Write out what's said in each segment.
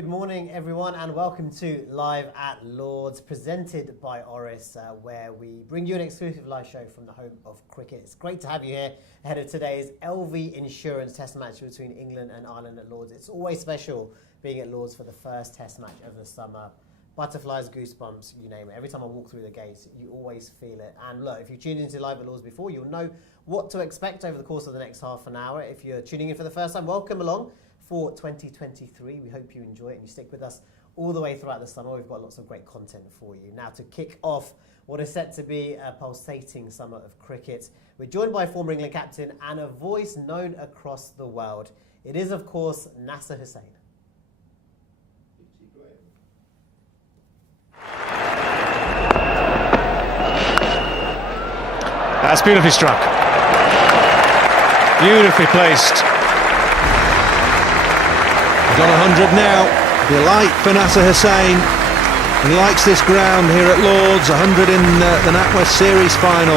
Good morning, everyone, and welcome to Live at Lords, presented by Oris, where we bring you an exclusive live show from the home of cricket. It's great to have you here ahead of today's LV Insurance Test match between England and Ireland at Lords. It's always special being at Lords for the first Test match of the summer. Butterflies, goosebumps, you name it. Every time I walk through the gates, you always feel it. And look, if you've tuned into Live at Lords before, you'll know what to expect over the course of the next half an hour. If you're tuning in for the first time, welcome along for 2023. We hope you enjoy it and you stick with us all the way throughout the summer. We've got lots of great content for you. Now, to kick off what is set to be a pulsating summer of cricket, we're joined by former England captain and a voice known across the world. It is, of course, Nasser Hussain. That's beautifully struck. Beautifully placed. Got 100 now. Delight for Nasser Hussain. He likes this ground here at Lords. 100 in the NatWest Series final.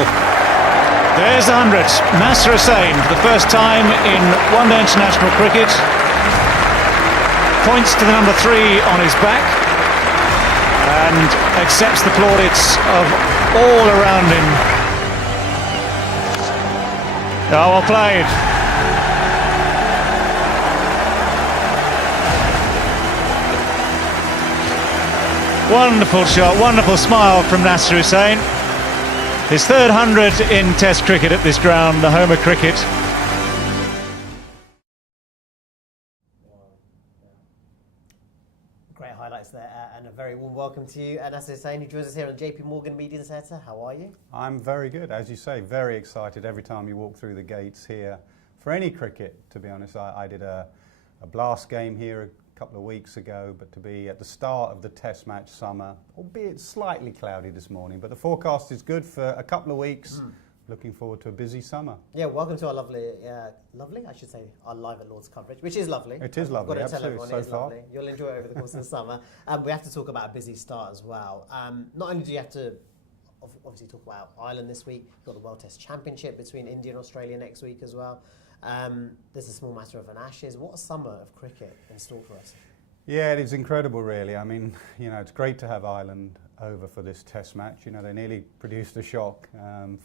There's the 100. Nasser Hussain for the first time in one-day international cricket. Points to the number 3 on his back and accepts the plaudits of all around him. Oh, well played. Wonderful shot, wonderful smile from Nasser Hussain. His third 100 in Test cricket at this ground, the home of cricket. Great highlights there, and a very warm welcome to you, Nasser Hussain, who joins us here on JP Morgan Media Centre. How are you? I'm very good, as you say, very excited every time you walk through the gates here for any cricket, to be honest. I did a blast game here a couple of weeks ago, but to be at the start of the Test match summer, albeit slightly cloudy this morning, but the forecast is good for a couple of weeks. Looking forward to a busy summer. Yeah, welcome to our lovely, our Live at Lords coverage, which is lovely. It is lovely, absolutely, so far. Lovely. You'll enjoy it over the course of the summer. We have to talk about a busy start as well. Not only do you have to obviously talk about Ireland this week, you've got the World Test Championship between India and Australia next week as well. There's a small matter of an Ashes. What a summer of cricket in store for us. Yeah, it is incredible, really. I mean, it's great to have Ireland over for this Test match. They nearly produced a shock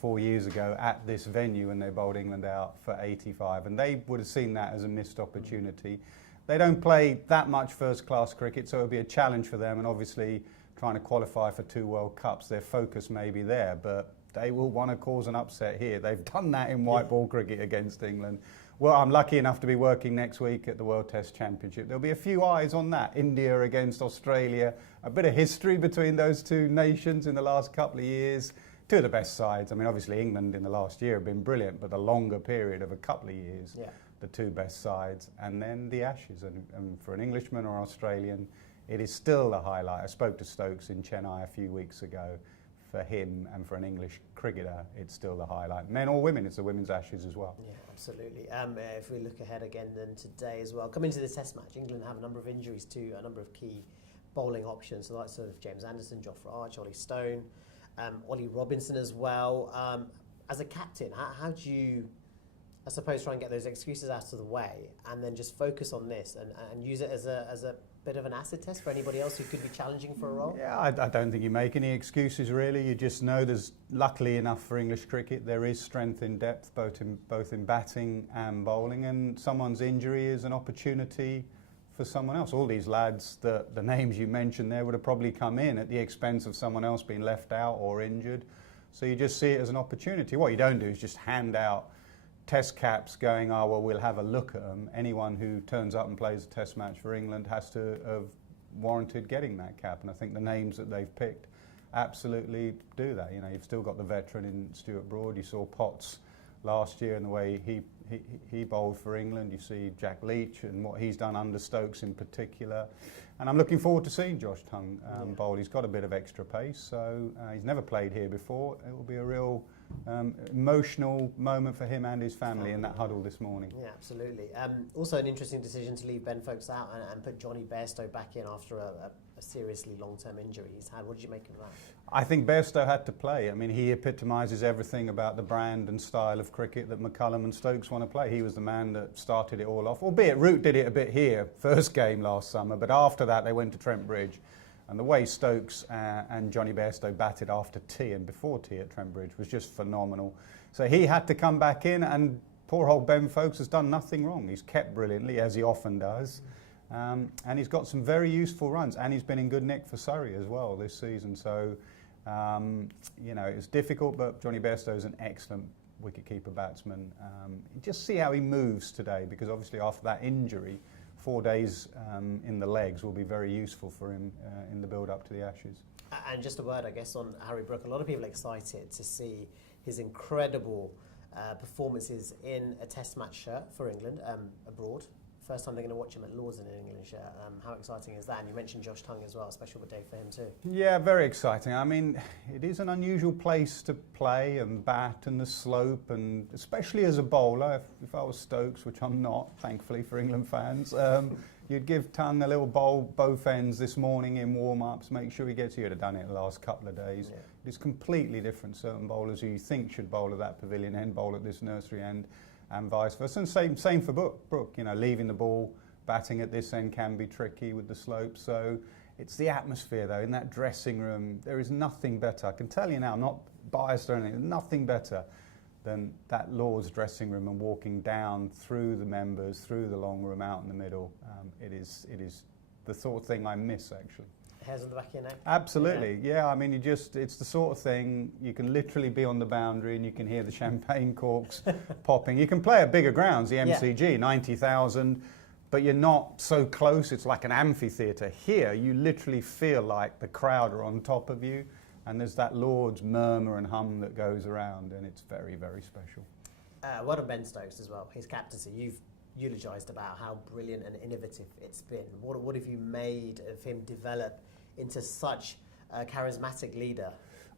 4 years ago at this venue when they bowled England out for 85, and they would have seen that as a missed opportunity. They don't play that much first-class cricket, so it would be a challenge for them, and obviously trying to qualify for 2 World Cups, their focus may be there, but they will want to cause an upset here. They've done that in white ball cricket against England. Well, I'm lucky enough to be working next week at the World Test Championship. There'll be a few eyes on that. India against Australia. A bit of history between those two nations in the last couple of years. 2 of the best sides. I mean, obviously England in the last year have been brilliant, but the longer period of a couple of years, the 2 best sides. And then the Ashes. And for an Englishman or Australian, it is still the highlight. I spoke to Stokes in Chennai a few weeks ago. For him and for an English cricketer, it's still the highlight. Men or women, it's the women's Ashes as well. Yeah, absolutely. If we look ahead again then today as well, coming to the Test match, England have a number of injuries to a number of key bowling options, so the likes of James Anderson, Jofra Archer, Ollie Stone, Ollie Robinson as well. As a captain, how do you, I suppose, try and get those excuses out of the way and then just focus on this and use it as a bit of an acid test for anybody else who could be challenging for a role? Yeah, I don't think you make any excuses really. You just know there's, luckily enough for English cricket, there is strength in depth both in batting and bowling, and someone's injury is an opportunity for someone else. All these lads, the names you mentioned there, would have probably come in at the expense of someone else being left out or injured. So you just see it as an opportunity. What you don't do is just hand out Test caps going, oh, well, we'll have a look at them. Anyone who turns up and plays a Test match for England has to have warranted getting that cap. And I think the names that they've picked absolutely do that. You've still got the veteran in Stuart Broad. You saw Potts last year and the way he bowled for England. You see Jack Leach and what he's done under Stokes in particular. And I'm looking forward to seeing Josh Tongue bowl. He's got a bit of extra pace, so he's never played here before. It will be a real emotional moment for him and his family in that huddle this morning. Yeah, absolutely. Also an interesting decision to leave Ben Folkes out and put Johnny Bairstow back in after a a seriously long-term injury he's had. What did you make of that? I think Bairstow had to play. I mean, he epitomises everything about the brand and style of cricket that McCullum and Stokes want to play. He was the man that started it all off, albeit Root did it a bit here, first game last summer, but after that they went to Trent Bridge. And the way Stokes and Johnny Bairstow batted after tea and before tea at Trent Bridge was just phenomenal. So he had to come back in, and poor old Ben Foakes has done nothing wrong. He's kept brilliantly, as he often does. And he's got some very useful runs, and he's been in good nick for Surrey as well this season. So, you know, it's difficult, but Johnny Bairstow is an excellent wicketkeeper batsman. Just see how he moves today, because obviously after that injury, 4 days in the legs will be very useful for him in the build-up to the Ashes. And just a word, I guess, on Harry Brook. A lot of people are excited to see his incredible performances in a Test match shirt for England abroad. First time they're going to watch him at Lord's in an England shirt. How exciting is that? And you mentioned Josh Tongue as well, a special day for him too. Yeah, very exciting. I mean, it is an unusual place to play and bat, and the slope, and especially as a bowler. If I was Stokes, which I'm not, thankfully for England fans, you'd give Tongue a little bowl both ends this morning in warm-ups, make sure he gets here. He'd have done it the last couple of days. Yeah. It's completely different. Certain bowlers who you think should bowl at that pavilion end bowl at this nursery end, and vice versa. And same for Brook. You know, leaving the ball, batting at this end can be tricky with the slope. So it's the atmosphere, though, in that dressing room. There is nothing better. I can tell you now, I'm not biased or anything, nothing better than that Lord's dressing room and walking down through the members, through the long room, out in the middle. It is the sort of thing I miss, actually. Hairs on the back of your neck? Absolutely, yeah. I mean, it's the sort of thing, you can literally be on the boundary and you can hear the champagne corks popping. You can play at bigger grounds, the MCG, 90,000, but you're not so close. It's like an amphitheatre. Here, you literally feel like the crowd are on top of you, and there's that Lord's murmur and hum that goes around, and it's very, very special. Well done, Ben Stokes, as well. His captaincy, you've eulogised about how brilliant and innovative it's been. What have you made of him develop into such a charismatic leader?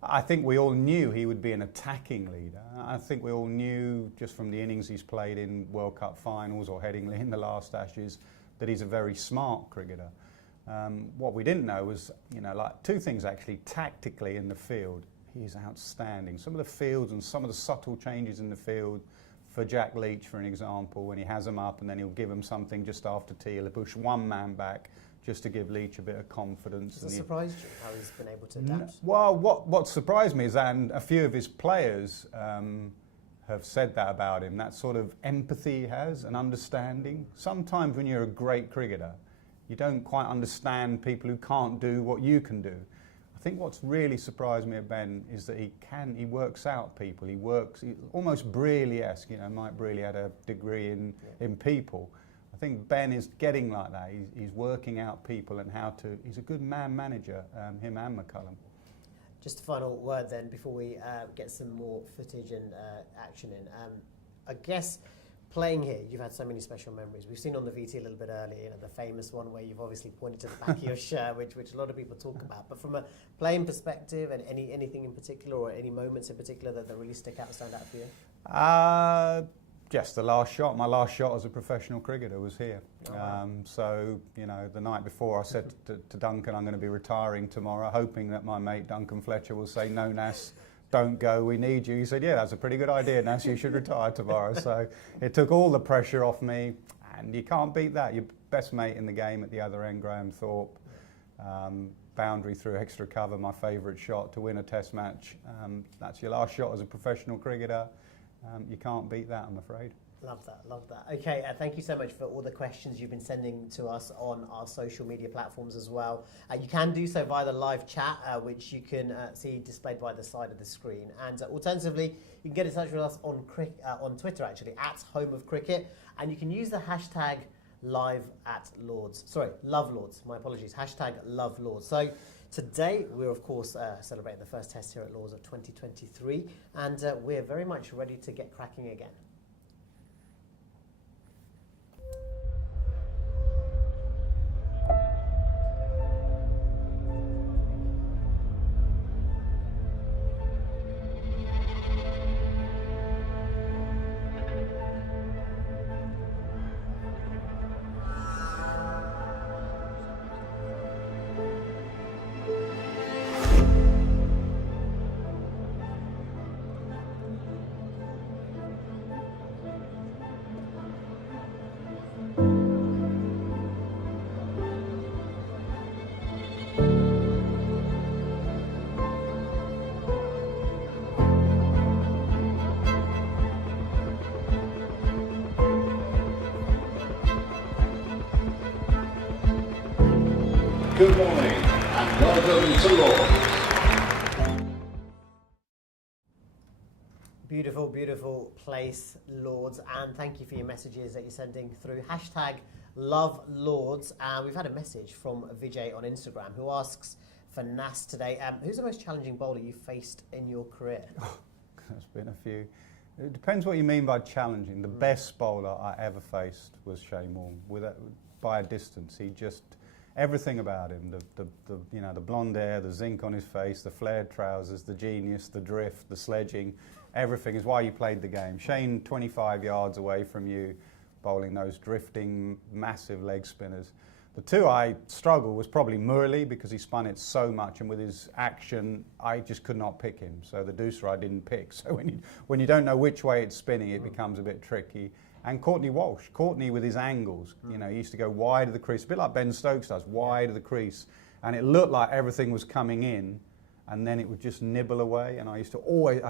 I think we all knew he would be an attacking leader. I think we all knew just from the innings he's played in World Cup finals or Headingley in the last Ashes that he's a very smart cricketer. What we didn't know was, you know, like two things actually. Tactically in the field, he's outstanding. Some of the fields and some of the subtle changes in the field, for Jack Leach, for an example, when he has him up and then he'll give him something just after tea, he'll push one man back just to give Leach a bit of confidence. Has it surprised you how he's been able to adapt? Well, what surprised me is that, and a few of his players have said that about him, that sort of empathy he has and understanding. Sometimes when you're a great cricketer, you don't quite understand people who can't do what you can do. I think what's really surprised me at Ben is that he works out people. He almost Brearley-esque. You know, Mike Brearley had a degree in people. I think Ben is getting like that. He's working out people and how to. He's a good man manager, him and McCullum. Just a final word then before we get some more footage and action in. I guess playing here, you've had so many special memories. We've seen on the VT a little bit earlier, you know, the famous one where you've obviously pointed to the back of your shirt, which a lot of people talk about. But from a playing perspective, and anything in particular, or any moments in particular that really stand out for you? Just the last shot. My last shot as a professional cricketer was here. Oh, wow. So, you know, the night before I said to Duncan, I'm going to be retiring tomorrow, hoping that my mate Duncan Fletcher will say, no, Nas, don't go, we need you. He said, yeah, that's a pretty good idea, Nas, you should retire tomorrow. So it took all the pressure off me, and you can't beat that. Your best mate in the game at the other end, Graham Thorpe, boundary through extra cover, my favourite shot to win a Test match. That's your last shot as a professional cricketer. You can't beat that, I'm afraid. Love that, love that. Okay, thank you so much for all the questions you've been sending to us on our social media platforms as well. You can do so via the live chat, which you can see displayed by the side of the screen. And alternatively, you can get in touch with us on Twitter, actually, at Home of Cricket. And you can use the hashtag Love Lords, my apologies, hashtag Love Lords. So today, we're of course celebrating the first Test here at Lords of 2023, and we're very much ready to get cracking again. Good morning and welcome to Lords. Beautiful, beautiful place, Lords, and thank you for your messages that you're sending through. Hashtag Love Lords. We've had a message from Vijay on Instagram who asks for Nas today. Who's the most challenging bowler you've faced in your career? There's been a few. It depends what you mean by challenging. The best bowler I ever faced was Shane Warne, by a distance. He just, everything about him, the blonde hair, the zinc on his face, the flared trousers, the genius, the drift, the sledging, everything is why you played the game. Shane, 25 yards away from you, bowling those drifting, massive leg spinners. The two I struggled was probably Murali because he spun it so much, and with his action, I just could not pick him. So the deucer I didn't pick. So when you don't know which way it's spinning, it becomes a bit tricky. And Courtney Walsh, Courtney with his angles, he used to go wide of the crease, a bit like Ben Stokes does, wide of the crease, and it looked like everything was coming in, and then it would just nibble away. And I used to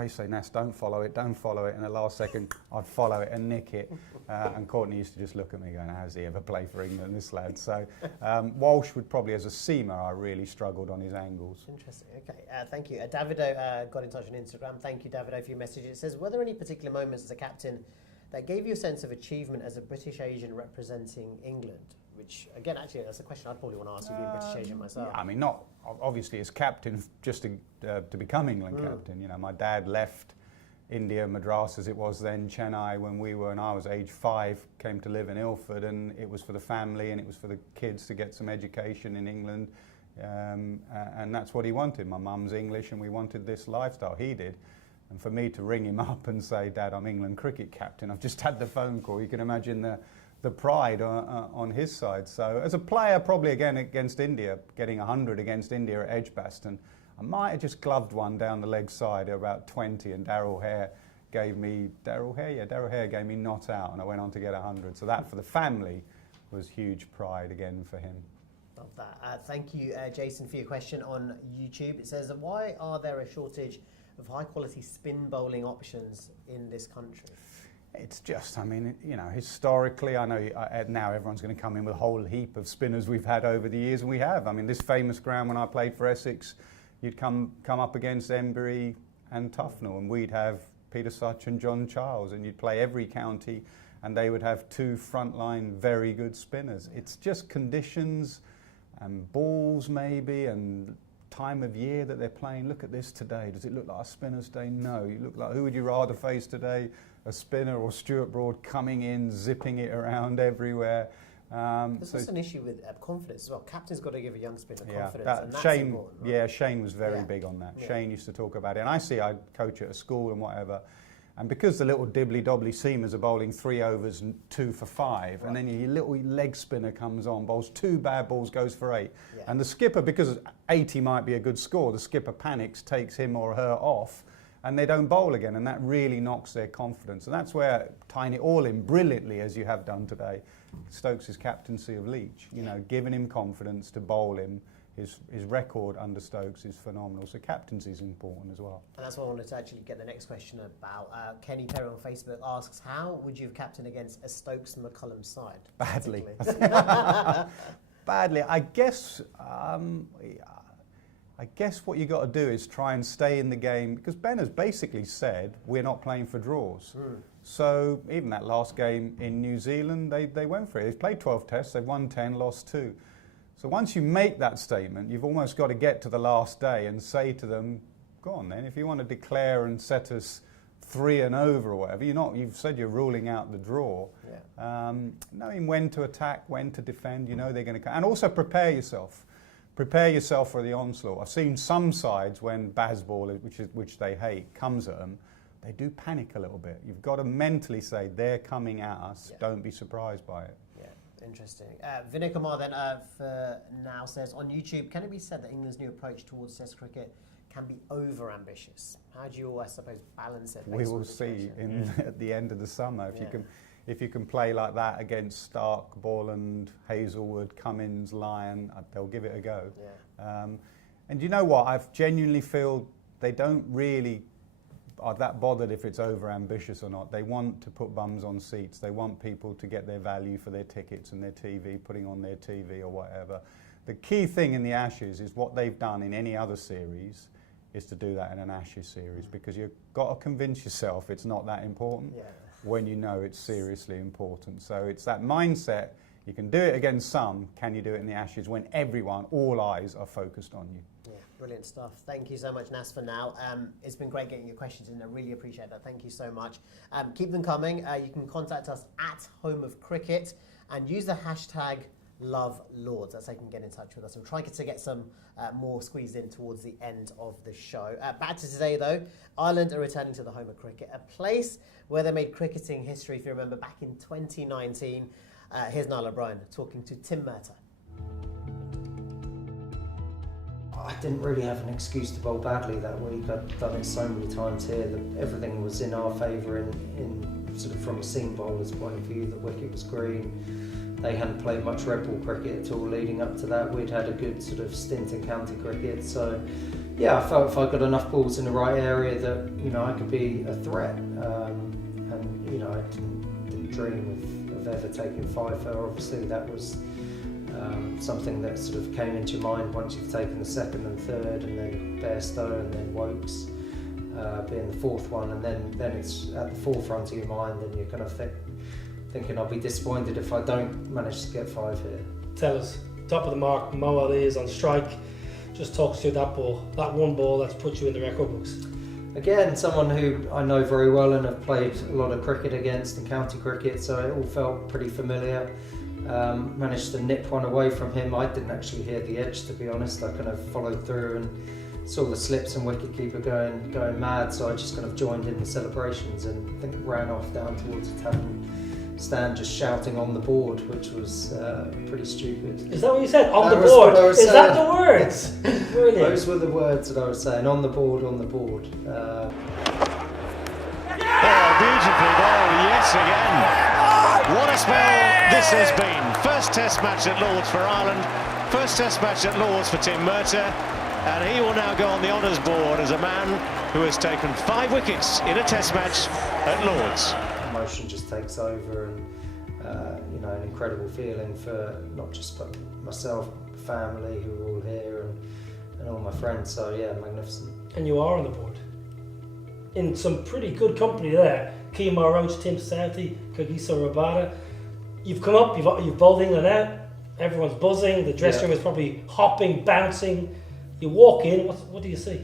say, Nas, don't follow it, don't follow it. And the last second, I'd follow it and nick it. And Courtney used to just look at me going, how's he ever play for England, this lad? So Walsh would probably, as a seamer, I really struggled on his angles. Interesting, okay. Thank you. Davido got in touch on Instagram. Thank you, Davido, for your message. It says, were there any particular moments as a captain that gave you a sense of achievement as a British Asian representing England? Which, again, actually, that's a question I'd probably want to ask you, being British Asian myself. Yeah, I mean, not obviously as captain, just to become England captain. My dad left India, Madras as it was then, Chennai, when I was age 5, came to live in Ilford, and it was for the family and it was for the kids to get some education in England, and that's what he wanted. My mum's English, and we wanted this lifestyle. He did. And for me to ring him up and say, Dad, I'm England cricket captain, I've just had the phone call, you can imagine the pride on his side. So as a player, probably again against India, getting 100 against India at Edgbaston, I might have just gloved one down the leg side at about 20, and Darryl Hare gave me not out, and I went on to get 100. So that for the family was huge pride again for him. Love that. Thank you, Jason, for your question on YouTube. It says, why are there a shortage of high-quality spin bowling options in this country? It's just, I mean, historically, I know now everyone's going to come in with a whole heap of spinners we've had over the years, and we have. I mean, this famous ground when I played for Essex, you'd come up against Embury and Tufnell, and we'd have Peter Such and John Charles, and you'd play every county, and they would have 2 frontline very good spinners. It's just conditions and balls maybe, and time of year that they're playing. Look at this today. Does it look like a spinner's day? No. You look like, who would you rather face today? A spinner or Stuart Broad coming in, zipping it around everywhere. There's also an issue with confidence as well. Captain's got to give a young spinner confidence, and that's Shane, important. Right? Yeah, Shane was very big on that. Shane used to talk about it, and I coach at a school and whatever. And because the little dibbly-dobbly seamers are bowling 3 overs and 2 for 5, and then your little leg spinner comes on, bowls 2 bad balls, goes for 8. Yeah. And the skipper, because 80 might be a good score, the skipper panics, takes him or her off, and they don't bowl again, and that really knocks their confidence. And that's where tying it all in brilliantly, as you have done today, Stokes' captaincy of Leach, giving him confidence to bowl him. His record under Stokes is phenomenal, so captaincy is important as well. And that's what I wanted to actually get the next question about. Kenny Perry on Facebook asks, how would you have captained against a Stokes-McCullum side? Badly. Badly. I guess what you got to do is try and stay in the game, because Ben has basically said we're not playing for draws. So even that last game in New Zealand, they went for it. They've played 12 tests, they've won 10, lost 2. So once you make that statement, you've almost got to get to the last day and say to them, go on then, if you want to declare and set us 3 and over or whatever, you've said you're ruling out the draw. Knowing when to attack, when to defend, they're going to come. And also prepare yourself. Prepare yourself for the onslaught. I've seen some sides when Bazball, which they hate, comes at them, they do panic a little bit. You've got to mentally say, they're coming at us, don't be surprised by it. Interesting. Vinay Kumar then for now says, on YouTube, can it be said that England's new approach towards Test cricket can be over-ambitious? How do you, I suppose, balance it? We will see at the end of the summer. If you can play like that against Stark, Borland, Hazelwood, Cummins, Lyon, they'll give it a go. And you know what? I genuinely feel they don't really are that bothered if it's over-ambitious or not. They want to put bums on seats. They want people to get their value for their tickets and their TV, putting on their TV or whatever. the key thing in the Ashes is what they've done in any other series is to do that in an Ashes series, because you've got to convince yourself it's not that important when you know it's seriously important. So it's that mindset. You can do it against some. Can you do it in the Ashes when everyone, all eyes are focused on you? Yeah, brilliant stuff. Thank you so much, Nas, for now. It's been great getting your questions in. I really appreciate that. Thank you so much. Keep them coming. You can contact us at Home of Cricket and use the hashtag #LoveLords. That's how you can get in touch with us. I'm trying to get some more squeezed in towards the end of the show. Back to today, though. Ireland are returning to the Home of Cricket, a place where they made cricketing history, if you remember, back in 2019. Here's Niall O'Brien talking to Tim Murtagh. I didn't really have an excuse to bowl badly that week. I'd done it so many times here that everything was in our favour in sort of from a seam bowler's point of view. The wicket was green. They hadn't played much red ball cricket at all leading up to that. We'd had a good sort of stint in county cricket. So yeah, I felt if I got enough balls in the right area that, you know, I could be a threat. And, you know, I didn't dream of ever taking five. Obviously that was something that sort of came into your mind once you've taken the second and third, and then Bairstow and then Wokes being the fourth one, and then it's at the forefront of your mind, and you're kind of thinking I'll be disappointed if I don't manage to get five here. Tell us, top of the mark, Mo Ali is on strike. Just talk us through that ball, that one ball that's put you in the record books. Again, someone who I know very well and have played a lot of cricket against in county cricket, so it all felt pretty familiar. Managed to nip one away from him. I didn't actually hear the edge, to be honest. I kind of followed through and saw the slips and wicketkeeper going mad, so I just kind of joined in the celebrations and I think ran off down towards the tavern stand just shouting on the board, which was pretty stupid. Is that what you said? On That the was board? what I was Is that saying. the words? Brilliant. Those were the words that I was saying, on the board, on the board. Beautifully bowled, yes again. What a spell this has been. First test match at Lords for Ireland, first test match at Lords for Tim Murtagh, and he will now go on the honours board as a man who has taken 5 wickets in a test match at Lords. Emotion just takes over, and you know, an incredible feeling for not just myself, family who are all here, and all my friends, so yeah, magnificent. And you are on the board. In some pretty good company there. Kemar Roach, Tim Southey, Kagiso Rabada. You've come up, you've bowled England out, everyone's buzzing, the dressing room is probably hopping, bouncing. You walk in, what do you see?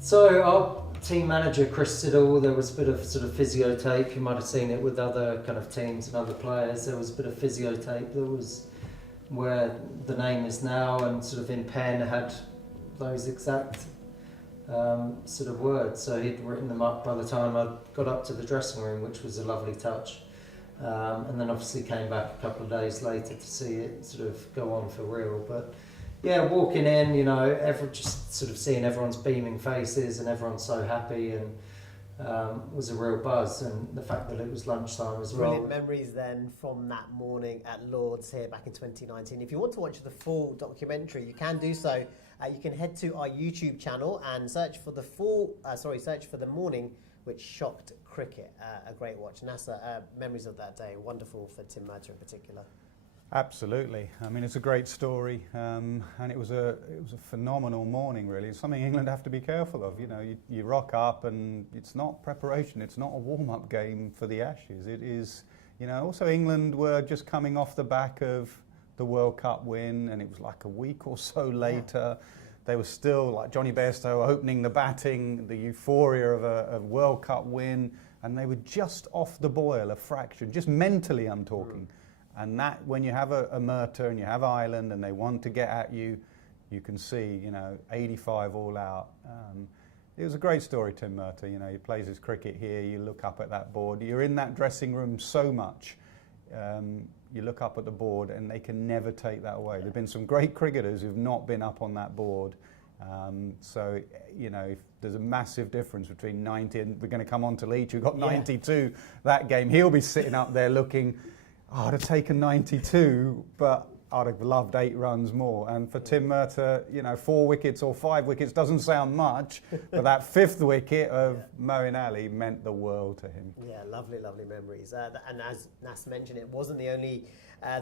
So our team manager, Chris Siddle, there was a bit of sort of physio tape. You might have seen it with other kind of teams and other players. There was a bit of physio tape that was where the name is now, and sort of in pen had those exact sort of words, so he'd written them up by the time I got up to the dressing room, which was a lovely touch. And then obviously came back a couple of days later to see it sort of go on for real. But yeah, walking in, you know, just sort of seeing everyone's beaming faces and everyone's so happy, and was a real buzz, and the fact that it was lunchtime as well. Brilliant memories then from that morning at Lords here back in 2019. If you want to watch the full documentary, you can do so. You can head to our YouTube channel and search for search for the morning which shocked cricket. A great watch. NASA, memories of that day, wonderful for Tim Murtagh in particular. Absolutely. I mean, it's a great story, and it was a phenomenal morning, really. It's something England have to be careful of. You know, you rock up, and it's not preparation. It's not a warm-up game for the Ashes. It is, you know. Also, England were just coming off the back of the World Cup win, and it was like a week or so later. They were still, like Johnny Bairstow, opening the batting, the euphoria of a World Cup win, and they were just off the boil, a fraction, just mentally I'm talking. And that, when you have a Murtagh and you have Ireland and they want to get at you, you can see, you know, 85 all out. It was a great story, Tim Murtagh. You know, he plays his cricket here, you look up at that board, you're in that dressing room so much. You look up at the board and they can never take that away. There have been some great cricketers who've not been up on that board. So, you know, if there's a massive difference between 90 and we're going to come on to Leach, who got 92 that game. He'll be sitting up there looking, I'd have taken 92, but I'd have loved 8 runs more. And for Tim Murtagh, you know, 4 wickets or 5 wickets doesn't sound much, but that 5th wicket of Moeen Ali meant the world to him. Yeah, lovely, lovely memories. And as Nas mentioned, it wasn't the only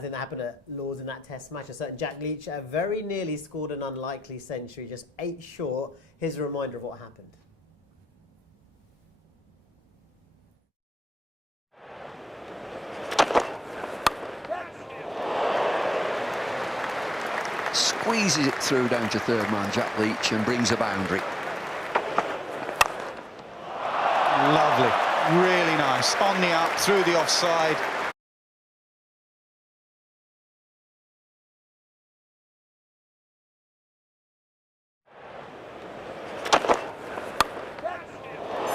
thing that happened at Lords in that Test match. A certain Jack Leach very nearly scored an unlikely century, just 8 short. Here's a reminder of what happened. Squeezes it through down to third man, Jack Leach, and brings a boundary. Lovely, really nice. On the up, through the offside.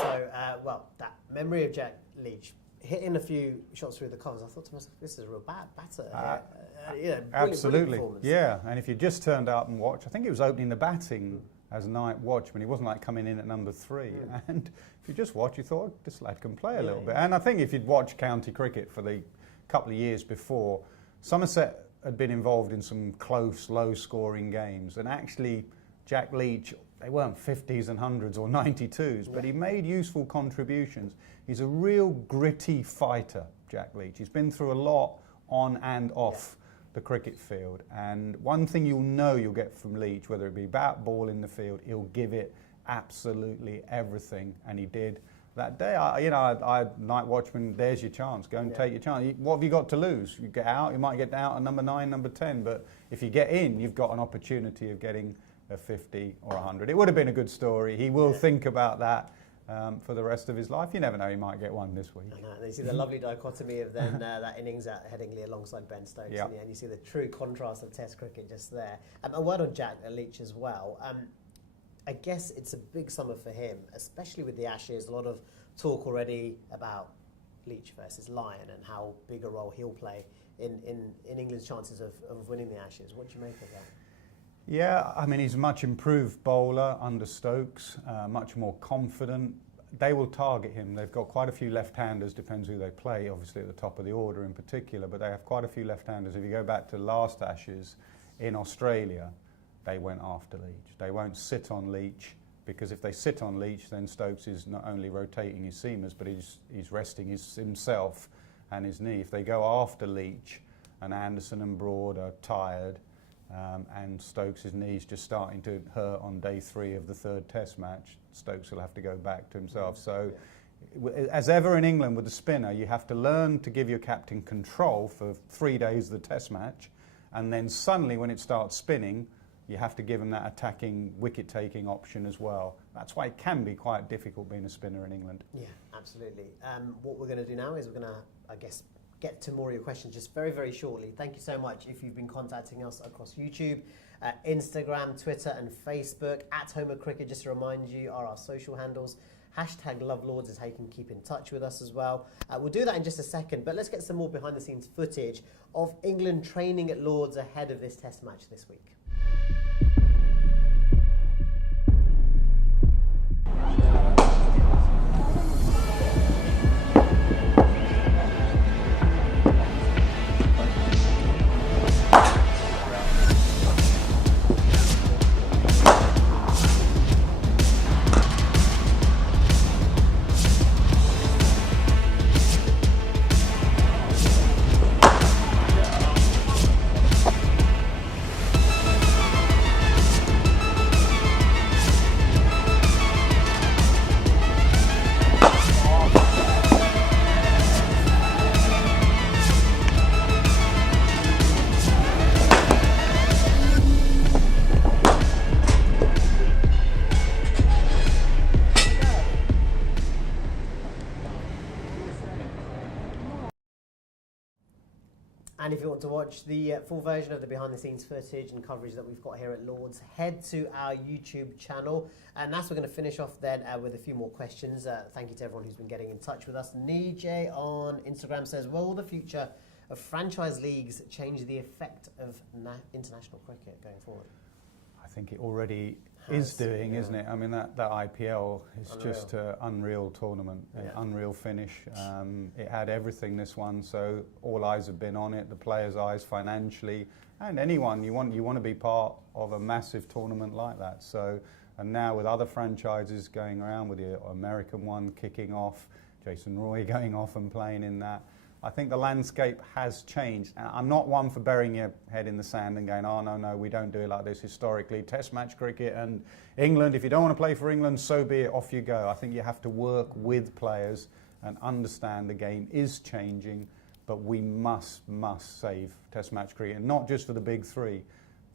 So, well, that memory of Jack Leach hitting a few shots through the covers, I thought to myself, this is a real batter. Absolutely, brilliant yeah. And if you just turned up and watched, I think he was opening the batting as a night watchman. He wasn't like coming in at number 3. And if you just watch, you thought, this lad can play a little bit. And I think if you'd watched county cricket for the couple of years before, Somerset had been involved in some close, low-scoring games. And actually, Jack Leach, they weren't 50s and 100s or 92s, but he made useful contributions. He's a real gritty fighter, Jack Leach. He's been through a lot on and off the cricket field. And one thing you'll get from Leach, whether it be bat, ball in the field, he'll give it absolutely everything. And he did that day. I night watchman, there's your chance. Go and take your chance. What have you got to lose? You get out, you might get out at number 9, number 10. But if you get in, you've got an opportunity of getting a 50 or 100. It would have been a good story. He will think about that for the rest of his life. You never know, he might get one this week. And you see the lovely dichotomy of then that innings at Headingley alongside Ben Stokes, and you see the true contrast of Test cricket just there. A word on Jack Leach as well. I guess it's a big summer for him, especially with the Ashes. A lot of talk already about Leach versus Lyon and how big a role he'll play in England's chances of winning the Ashes. What do you make of that? Yeah, I mean, he's a much improved bowler under Stokes, much more confident. They will target him. They've got quite a few left-handers, depends who they play, obviously at the top of the order in particular, but they have quite a few left-handers. If you go back to last Ashes in Australia, they went after Leach. They won't sit on Leach, because if they sit on Leach, then Stokes is not only rotating his seamers, but he's resting himself and his knee. If they go after Leach, and Anderson and Broad are tired, and Stokes' knee's just starting to hurt on day 3 of the 3rd Test match, Stokes will have to go back to himself. So, as ever in England with the spinner, you have to learn to give your captain control for 3 days of the Test match, and then suddenly when it starts spinning, you have to give him that attacking, wicket-taking option as well. That's why it can be quite difficult being a spinner in England. Yeah, absolutely. What we're going to do now is we're going to, I guess, get to more of your questions just very, very shortly. Thank you so much if you've been contacting us across YouTube, Instagram, Twitter and Facebook. At Home of Cricket, just to remind you, are our social handles. #LoveLords is how you can keep in touch with us as well. We'll do that in just a second, but let's get some more behind-the-scenes footage of England training at Lords ahead of this Test match this week. And if you want to watch the full version of the behind-the-scenes footage and coverage that we've got here at Lords, head to our YouTube channel. And that's we're going to finish off then with a few more questions. Thank you to everyone who's been getting in touch with us. Nijay on Instagram says, will the future of franchise leagues change the effect of international cricket going forward? I think it already is doing, isn't it? I mean, that IPL is just an unreal tournament, an unreal finish. It had everything, this one, so all eyes have been on it, the players' eyes financially, and anyone, you want to be part of a massive tournament like that. So, and now with other franchises going around, with the American one kicking off, Jason Roy going off and playing in that, I think the landscape has changed. I'm not one for burying your head in the sand and going, oh, no, we don't do it like this historically. Test match cricket and England, if you don't want to play for England, so be it, off you go. I think you have to work with players and understand the game is changing, but we must save Test match cricket, and not just for the big three,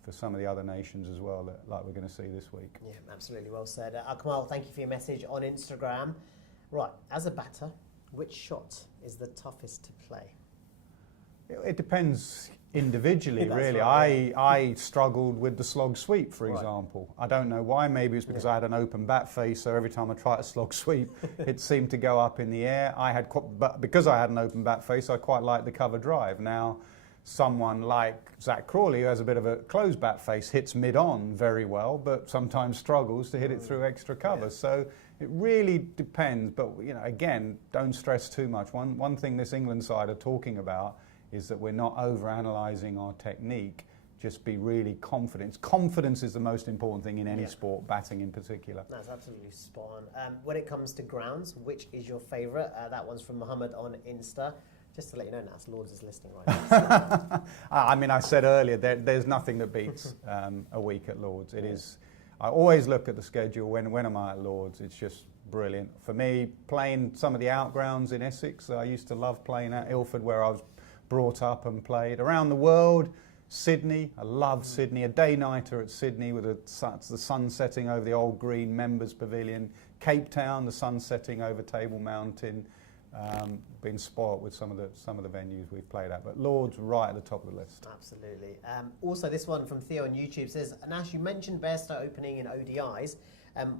for some of the other nations as well, like we're going to see this week. Yeah, absolutely well said. Akmal, thank you for your message on Instagram. Right, as a batter, which shot is the toughest to play? It depends individually, really. Right, I struggled with the slog sweep, for example. I don't know why. Maybe it's because I had an open bat face, so every time I tried a slog sweep, it seemed to go up in the air. But because I had an open bat face, I quite liked the cover drive. Now, someone like Zach Crawley, who has a bit of a closed bat face, hits mid-on very well, but sometimes struggles to hit it through extra cover. So it really depends, but again, don't stress too much. One thing this England side are talking about is that we're not over-analysing our technique, just be really confident. Confidence is the most important thing in any sport, batting in particular. That's absolutely spot on. When it comes to grounds, which is your favourite? That one's from Mohammed on Insta. Just to let you know, Nats, Lords is listening right now. I mean, I said earlier, there's nothing that beats a week at Lords. It is. I always look at the schedule when am I at Lords. It's just brilliant. For me, playing some of the outgrounds in Essex, I used to love playing at Ilford, where I was brought up and played. Around the world, Sydney, I love Sydney. A day-nighter at Sydney with the sun setting over the old green members pavilion. Cape Town, the sun setting over Table Mountain. Been spoilt with some of the venues we've played at, but Lords right at the top of the list. Absolutely. Also, this one from Theo on YouTube says, Nash, you mentioned Bairstow opening in ODIs.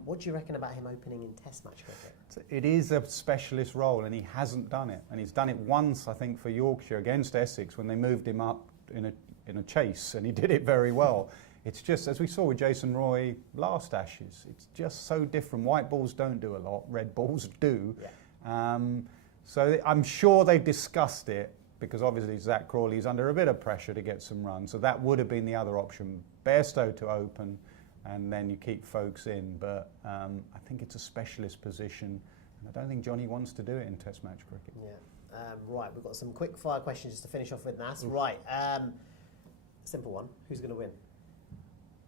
What do you reckon about him opening in Test match cricket? It is a specialist role, and he hasn't done it. And he's done it once, I think, for Yorkshire against Essex when they moved him up in a chase, and he did it very well. It's just, as we saw with Jason Roy last Ashes, it's just so different. White balls don't do a lot, red balls do. Yeah. So I'm sure they've discussed it, because obviously Zach Crawley's under a bit of pressure to get some runs. So that would have been the other option. Bairstow to open, and then you keep folks in. But I think it's a specialist position, and I don't think Johnny wants to do it in Test match cricket. Yeah. Right, we've got some quick fire questions just to finish off with, Nas. Right, simple one. Who's going to win?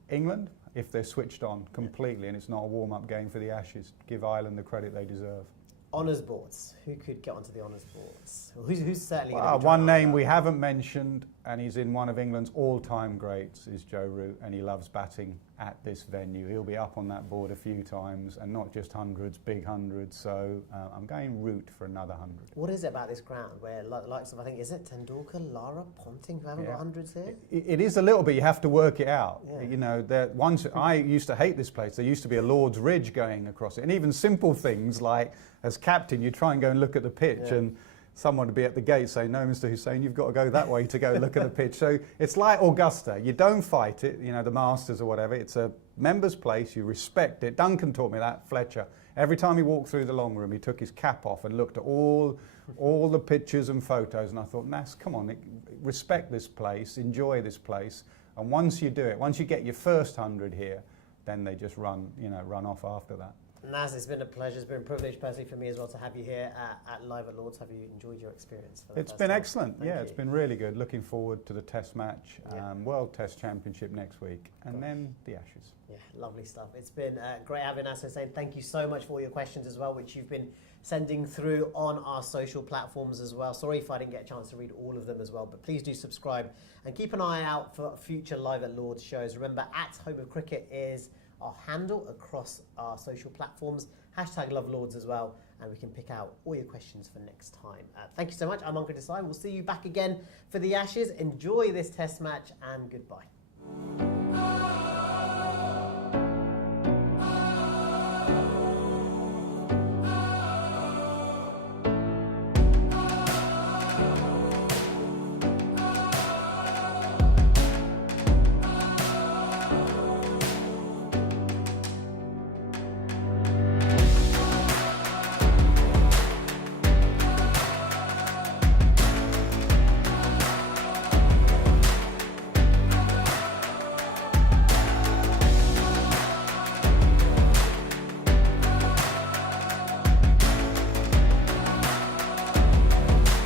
England, if they're switched on completely, and it's not a warm-up game for the Ashes. Give Ireland the credit they deserve. Honours boards. Who could get onto the honours boards? Who's certainly going to be one name we haven't mentioned, and he's in one of England's all-time greats, is Joe Root, and he loves batting at this venue. He'll be up on that board a few times, and not just hundreds, big hundreds. So I'm going Root for another 100. What is it about this ground where likes of, I think, is it Tendulkar, Lara, Ponting, who haven't got hundreds here? It is a little bit. You have to work it out. Yeah. Once I used to hate this place. There used to be a Lord's Ridge going across it, and even simple things like, as captain, you try and go and look at the pitch, and someone would be at the gate saying, no, Mr. Hussain, you've got to go that way to go look at the pitch. So it's like Augusta. You don't fight it, the Masters or whatever. It's a member's place. You respect it. Duncan taught me that, Fletcher. Every time he walked through the long room, he took his cap off and looked at all the pictures and photos. And I thought, Nas, come on, respect this place, enjoy this place. And once you do it, once you get your first 100 here, then they just run off after that. Naz, it's been a pleasure. It's been a privilege personally for me as well to have you here at Live at Lords. Have you enjoyed your experience? It's been excellent. It's been really good. Looking forward to the Test match, World Test Championship next week, and then the Ashes. Yeah, lovely stuff. It's been great having us. Saying thank you so much for all your questions as well, which you've been sending through on our social platforms as well. Sorry if I didn't get a chance to read all of them as well, but please do subscribe and keep an eye out for future Live at Lords shows. Remember, @Home of Cricket is our handle across our social platforms, #LoveLords as well, and we can pick out all your questions for next time. Thank you so much. I'm Uncle Desai. We'll see you back again for the Ashes. Enjoy this Test match, and goodbye.